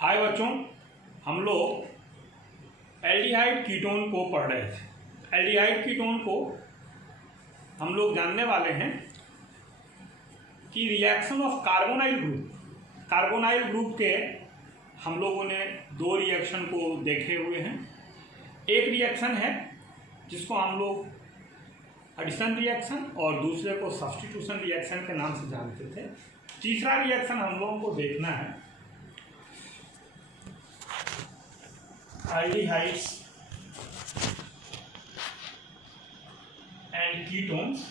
हाय बच्चों, हम लोग एल्डिहाइड कीटोन को पढ़ रहे थे। एल्डिहाइड कीटोन को हम लोग जानने वाले हैं कि रिएक्शन ऑफ कार्बोनाइल ग्रुप के हम लोगों ने दो रिएक्शन को देखे हुए हैं। एक रिएक्शन है जिसको हम लोग एडिशन रिएक्शन और दूसरे को सब्स्टिट्यूशन रिएक्शन के नाम से जानते थे। तीसरा रिएक्शन हम लोगों को देखना है एल्डिहाइड्स एंड कीटोन्स।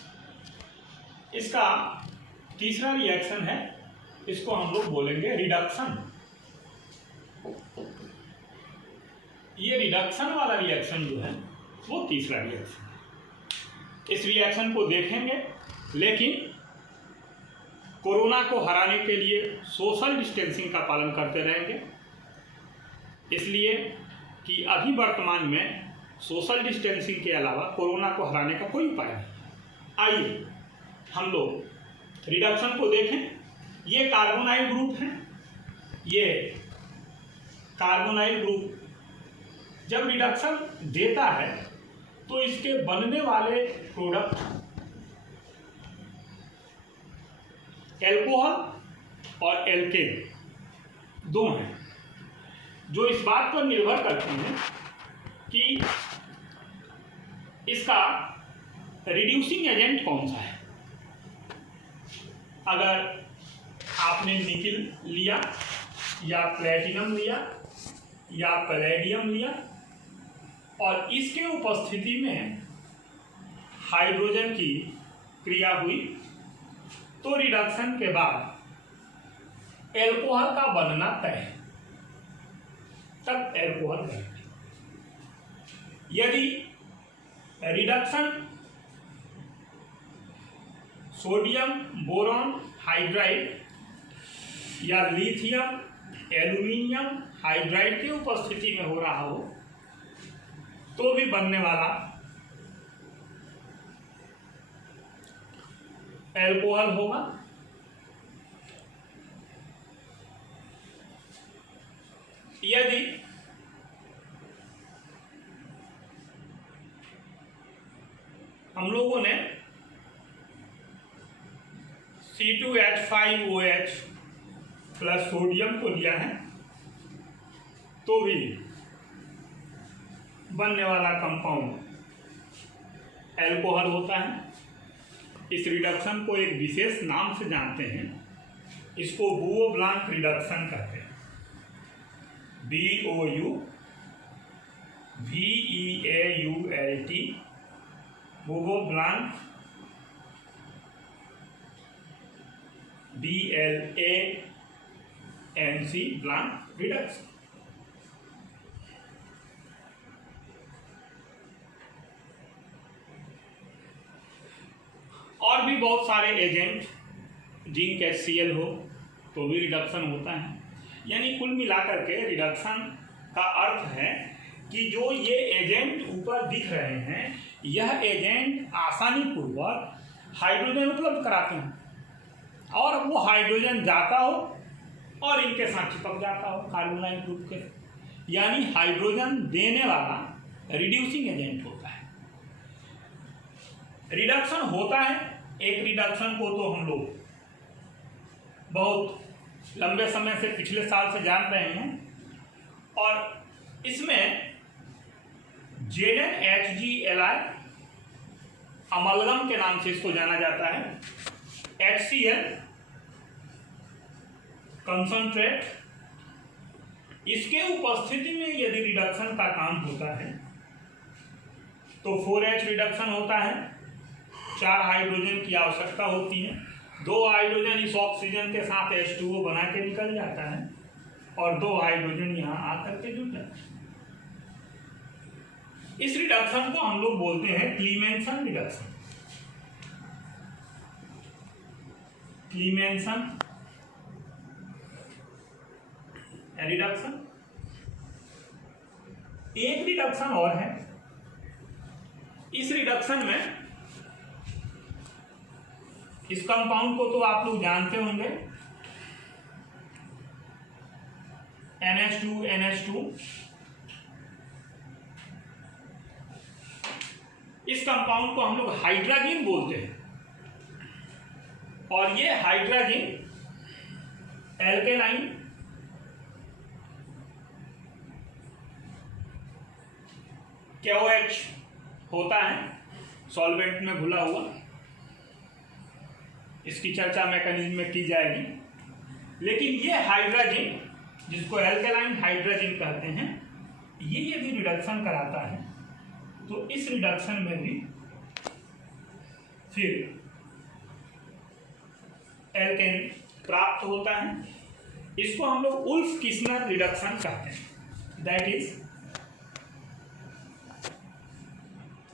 इसका तीसरा रिएक्शन है, इसको हम लोग बोलेंगे रिडक्शन। ये रिडक्शन वाला रिएक्शन जो है वो तीसरा रिएक्शन है। इस रिएक्शन को देखेंगे, लेकिन कोरोना को हराने के लिए सोशल डिस्टेंसिंग का पालन करते रहेंगे, इसलिए कि अभी वर्तमान में सोशल डिस्टेंसिंग के अलावा कोरोना को हराने का कोई उपाय नहीं। आइए हम लोग रिडक्शन को देखें। ये कार्बोनाइल ग्रुप है। ये कार्बोनाइल ग्रुप जब रिडक्शन देता है तो इसके बनने वाले प्रोडक्ट एल्कोहल और एल्केन दो हैं, जो इस बात पर निर्भर करते हैं कि इसका रिड्यूसिंग एजेंट कौन सा है। अगर आपने निकिल लिया या प्लेटिनम लिया या पैलेडियम लिया और इसके उपस्थिति में हाइड्रोजन की क्रिया हुई, तो रिडक्शन के बाद एल्कोहल का बनना तय है, तब एल्कोहल बनेगा। यदि रिडक्शन सोडियम बोरॉन हाइड्राइड या लिथियम एल्यूमिनियम हाइड्राइड की उपस्थिति में हो रहा हो तो भी बनने वाला एल्कोहल होगा। यदि हम लोगों ने C2H5OH प्लस सोडियम को लिया है तो भी बनने वाला कंपाउंड एल्कोहल होता है। इस रिडक्शन को एक विशेष नाम से जानते हैं, इसको बुओ-ब्लांक रिडक्शन कहते हैं। BOUVEAULT Bouveault Blanc BLANC Blanc reduction. और भी बहुत सारे एजेंट, जिंक HCl हो तो भी रिडक्शन होता है। यानी कुल मिलाकर के रिडक्शन का अर्थ है कि जो ये एजेंट ऊपर दिख रहे हैं, यह एजेंट आसानी पूर्वक हाइड्रोजन उपलब्ध कराते हैं और वो हाइड्रोजन जाता हो और इनके साथ चिपक जाता हो कार्बोनाइल ग्रुप के, यानी हाइड्रोजन देने वाला रिड्यूसिंग एजेंट होता है। रिडक्शन होता है। एक रिडक्शन को तो हम लोग बहुत लंबे समय से, पिछले साल से जान रहे हैं, और इसमें ZnHgLi अमलगम के नाम से इसको जाना जाता है। HCl कंसंट्रेट, इसके उपस्थिति में यदि रिडक्शन का काम होता है तो 4H रिडक्शन होता है। 4 हाइड्रोजन की आवश्यकता होती है। 2 हाइड्रोजन इस ऑक्सीजन के साथ H2O बना के निकल जाता है और 2 हाइड्रोजन यहाँ आकर के जुड़ जाता है। इस रिडक्शन को हम लोग बोलते हैं क्लीमेंसन रिडक्शन। क्लीमेंसन रिडक्शन। एक रिडक्शन और है। इस रिडक्शन में इस कंपाउंड को तो आप लोग जानते होंगे, NH2 इस कंपाउंड को हम लोग हाइड्राजीन बोलते हैं, और ये हाइड्राजीन एल्केलाइन KOH होता है सॉल्वेंट में घुला हुआ। इसकी चर्चा मैकेनिज्म में की जाएगी, लेकिन ये हाइड्रोजन जिसको एल्केलाइन हाइड्रोजन कहते हैं, ये यदि रिडक्शन कराता है तो इस रिडक्शन में भी फिर एल्केन प्राप्त होता है। इसको हम लोग उल्फ किस्नर रिडक्शन कहते हैं, that is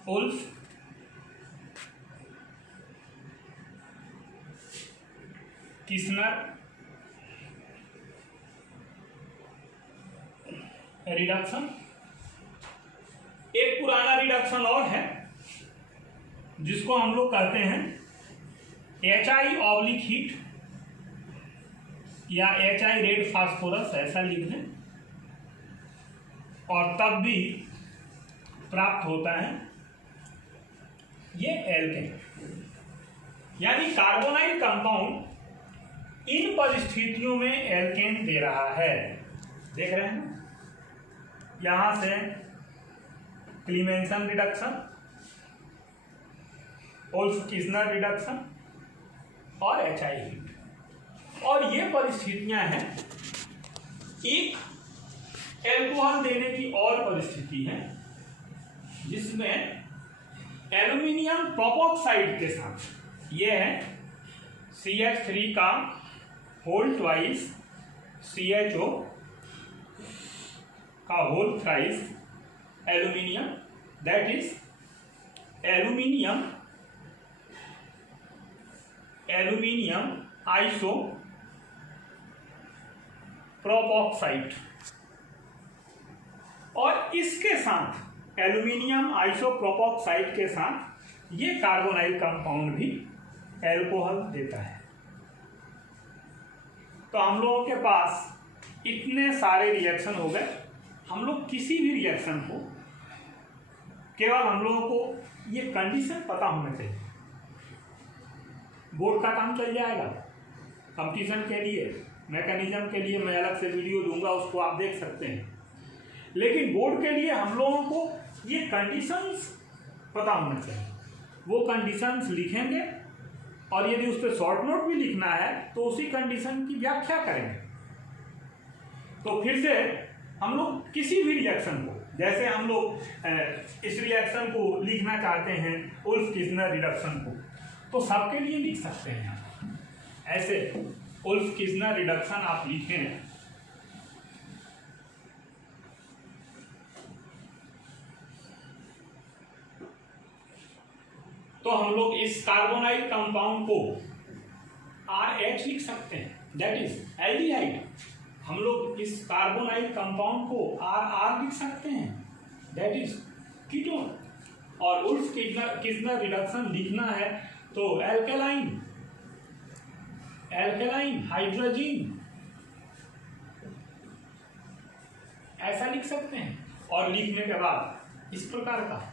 Wolff Kishner reduction. एक पुराना रिडक्शन और है जिसको हम लोग कहते हैं HI हीट या HI रेड फास्फोरस, ऐसा लिख दें, और तब भी प्राप्त होता है ये एल्केन। यानी कार्बोनाइल कंपाउंड इन परिस्थितियों में एल्केन दे रहा है। देख रहे हैं यहां से क्लीमेंसन रिडक्शन, उल्फ किस्नर रिडक्शन और HI हीट। और ये परिस्थितियां हैं। एक एल्कोहल देने की और परिस्थिति है जिसमें एल्यूमिनियम प्रोपॉक्साइड के साथ, ये है CH3 का होल ट्वाइस CHO का whole thrice aluminium, that is aluminium isopropoxide, और इसके साथ एल्यूमिनियम आइसोप्रोपॉक्साइड के साथ ये कार्बोनाइल कंपाउंड भी एल्कोहल देता है। तो हम लोगों के पास इतने सारे रिएक्शन हो गए। हम लोग किसी भी रिएक्शन को केवल हम लोगों को ये कंडीशन पता होना चाहिए, बोर्ड का काम चल जाएगा। कंपटीशन के लिए, मैकेनिज्म के लिए मैं अलग से वीडियो दूंगा, उसको आप देख सकते हैं। लेकिन बोर्ड के लिए हम लोगों को ये कंडीशंस पता होना चाहिए। वो कंडीशंस लिखेंगे, और यदि उस पर शॉर्ट नोट भी लिखना है तो उसी कंडीशन की व्याख्या करेंगे। तो फिर से हम लोग किसी भी रिएक्शन को, जैसे हम लोग इस रिएक्शन को लिखना चाहते हैं उल्फ किस्नर रिडक्शन को, तो सबके लिए लिख सकते हैं। ऐसे उल्फ किस्नर रिडक्शन आप लिखें, तो हम लोग इस कार्बोनाइल कंपाउंड को RH लिख सकते हैं, दैट इज एल्डिहाइड। हम लोग इस कार्बोनाइल कंपाउंड को RR लिख सकते हैं, दैट इज कीटोन। और उल्फ किस्नर रिडक्शन लिखना है तो एल्केलाइन हाइड्रोजीन ऐसा लिख सकते हैं। और लिखने के बाद इस प्रकार का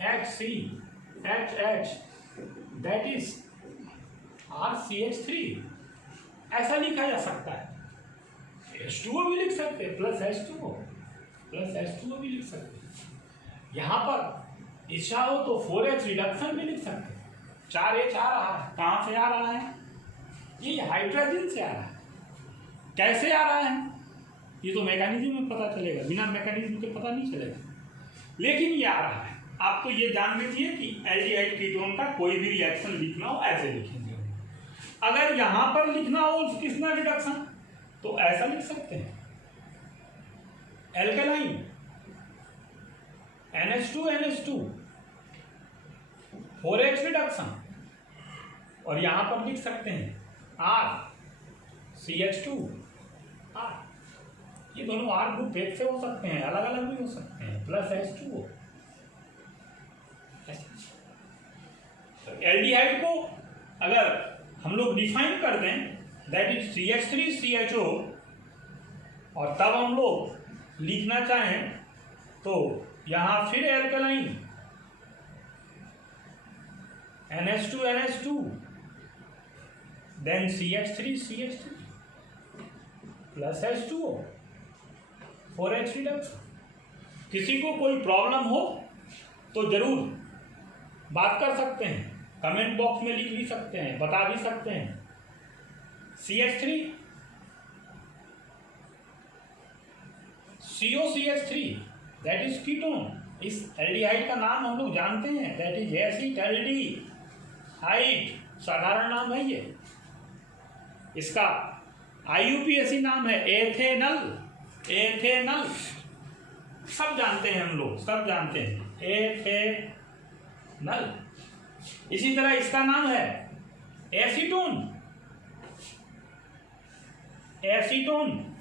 RHCHH दैट इज RCH3 ऐसा लिखा जा सकता है। H2O भी लिख सकते हैं, प्लस H2O भी लिख सकते हैं। यहाँ पर इच्छा हो तो 4H रिडक्शन भी लिख सकते हैं। 4H आ रहा है, कहाँ से आ रहा है? ये हाइड्रोजन से आ रहा है। कैसे आ रहा है ये तो मैकेनिज्म में पता चलेगा, बिना मैकेनिज्म के पता नहीं चलेगा, लेकिन ये आ रहा है। आपको ये जान लीजिए कि एल्डिहाइड कीटोन का कोई भी रिएक्शन लिखना हो ऐसे लिखेंगे। अगर यहाँ पर लिखना हो किसना रिडक्शन तो ऐसा लिख सकते हैं, एल्केलाइन NH2 4H रिडक्शन, और यहां पर लिख सकते हैं RCH2 R। ये दोनों R ग्रुप एक से हो सकते हैं, अलग अलग भी हो सकते हैं, प्लस H2O। तो एल्डिहाइड को अगर हम लोग डिफाइन कर दें दैट इज CH3CHO, और तब हम लोग लिखना चाहें तो यहाँ फिर alkaline NH2NH2, then CH3CH3 plus H2O, 4H reduction. किसी को कोई प्रॉब्लम हो तो जरूर बात कर सकते हैं, कमेंट बॉक्स में लिख भी सकते हैं, बता भी सकते हैं। CH3 COCH3 that is ketone. इस एल्डिहाइड का नाम हम लोग जानते हैं, दैट इज एसिटाल्डिहाइड, साधारण नाम है ये। इसका IUPAC नाम है एथेनल। एथेनल सब जानते हैं, हम लोग सब जानते हैं, एथेनल। इसी तरह इसका नाम है एसीटोन। एसीटोन,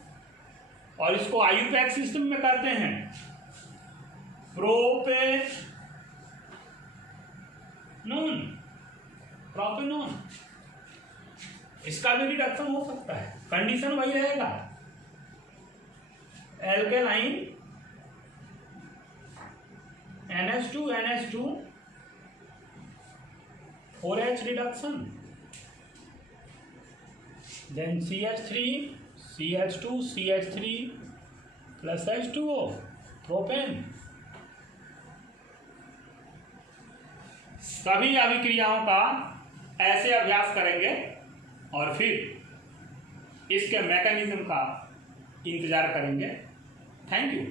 और इसको IUPAC सिस्टम में करते हैं प्रोपेनोन। इसका भी रिडक्शन हो सकता है, कंडीशन वही रहेगा, alkaline NH2NH2 4H reduction, then CH3CH2CH3 plus H2O, propane. सभी अभिक्रियाओं का ऐसे अभ्यास करेंगे और फिर इसके मैकेनिज्म का इंतजार करेंगे। Thank you.